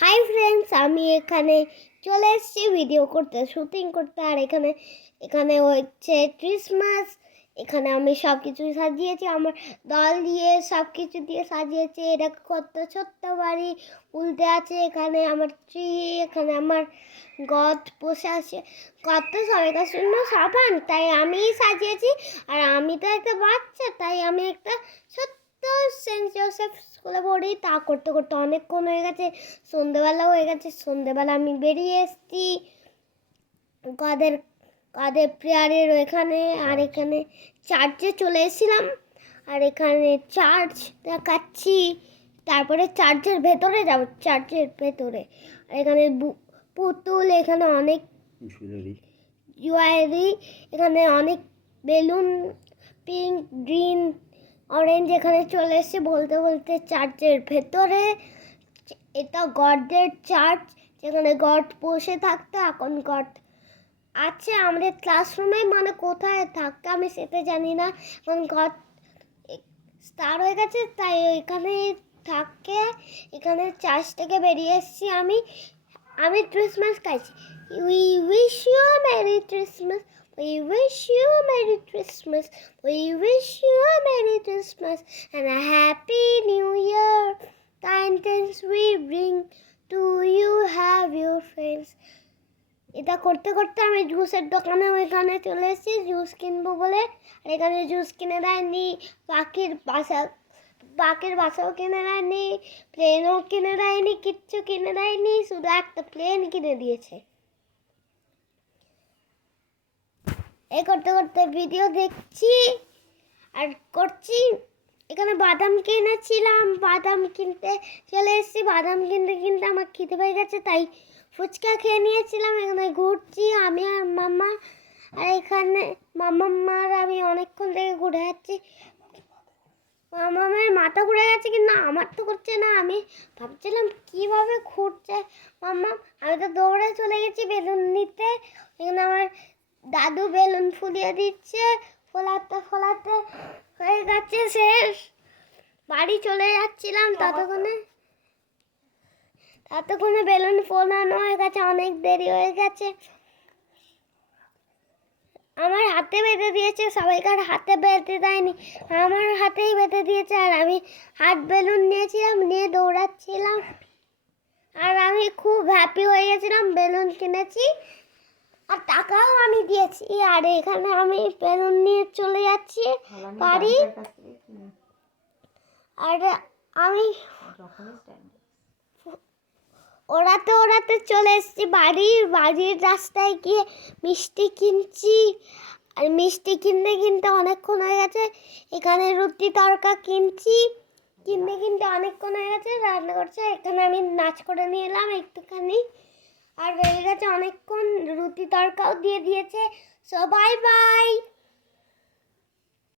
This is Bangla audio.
হাই ফ্রেন্ডস, আমি এখানে চলে এসেছি ভিডিও করতে, শুটিং করতে। আর এখানে এখানে হচ্ছে ক্রিসমাস। এখানে আমি সব কিছু সাজিয়েছি, আমার দল দিয়ে সব কিছু দিয়ে সাজিয়েছি। এটা কত ছোট্ট বাড়ি, উল্টে আছে। এখানে আমার ট্রি, এখানে আমার গড বসে আছে। কত সবাইকার জন্য সাবান, তাই আমি সাজিয়েছি। আর আমি তো একটা বাচ্চা, তাই আমি একটা ছোট্ট সেন্ট জোসেফ স্কুলে পড়ি। তা করতে করতে অনেকক্ষণ হয়ে গেছে, সন্ধেবেলা হয়ে গেছে। সন্ধেবেলা আমি বেরিয়ে এসেছি কাদের কাদের প্রেয়ারের এখানে। আর এখানে চার্চে চলে এসেছিলাম, আর এখানে চার্চ দেখাচ্ছি। তারপরে চার্চের ভেতরে যাব, চার্চের ভেতরে। আর এখানে পুতুল, এখানে অনেক জুয়েলারি, এখানে অনেক বেলুন, পিঙ্ক, গ্রিন, অরেঞ্জ। এখানে চলে এসেছে বলতে বলতে চার্চের ভেতরে। এটা গডের চার্চ, যেখানে গড বসে থাকতো। এখন গড আছে আমাদের ক্লাসরুমে, মানে কোথায় থাকতো আমি সেটা জানি না। এখন গড স্টার হয়ে গেছে, তাই এখানে থাকে। এখানে চার্চ থেকে বেরিয়ে এসেছি আমি। আমি ক্রিসমাস খাইছি। We wish you a merry Christmas, we wish you a merry Christmas, we wish you a merry Christmas and a happy new year. Kindness we bring to you, have your friends. এটা করতে করতে আমি জুসের দোকানে ওইখানে চলে এসেছি জুস কিনবো বলে। আর এখানে জুস কিনে দেয়নি, পাখির বাসাও কিনে দেয়নি, প্লেনও কিনে দেয়নি, কিচ্ছু কিনে দেয়নি, শুধু একটা প্লেন কিনে দিয়েছে। এই করতে করতে ভিডিও দেখছি আর করছি। এখানে বাদাম কিনেছিলাম, বাদাম কিনতে চলে এসেছি। বাদাম কিনতে কিনতে আমার খিদে পেয়ে গেছে, তাই ফুচকা খেয়ে নিয়েছিলাম। এখানে ঘুরছি আমি আর মামা। আর এখানে মামার আমি অনেকক্ষণ থেকে ঘুরে যাচ্ছি। মামার মাথা ঘুরে গেছে, কিন্তু আমার তো করছে না। আমি ভাবছিলাম কিভাবে ঘুরছে মামা। আমি তো দৌড়ে চলে গেছি বেলুন নিতে। এখানে আমার দাদু বেলুন ফুলিয়ে দিচ্ছে, ফোলাতে ফোলাতে হয়ে গেছে শেষ। বাড়ি চলে যাচ্ছিলাম, ততক্ষণে বেলুন ফোলানো হয়ে গেছে, অনেক দেরি হয়ে গেছে। আমার হাতে বেঁধে দিয়েছে, সবাইকার হাতে বেঁধে দেয়নি, আমার হাতেই বেঁধে দিয়েছে। আর আমি হাত বেলুন নিয়েছিলাম, নিয়ে দৌড়াচ্ছিলাম। আর আমি খুব হ্যাপি হয়ে গেছিলাম, বেলুন কিনেছি আর টাকাও আমি দিয়েছি। আর এখানে আমি বেলুন নিয়ে চলে যাচ্ছি বাড়ি। আর আমি ওড়াতে ওড়াতে চলে এসেছি বাড়ির রাস্তায় গিয়ে মিষ্টি কিনছি। আর মিষ্টি কিনতে কিনতে অনেকক্ষণ হয়ে গেছে। এখানে রুটি তড়কা কিনছি, কিনতে কিনতে অনেকক্ষণ হয়ে গেছে। রান্না করছে, এখানে আমি নাচ করে নিয়ে এলাম একটুখানি। আর হয়ে গেছে অনেকক্ষণ, রুটি তড়কাও দিয়ে দিয়েছে। So bye bye.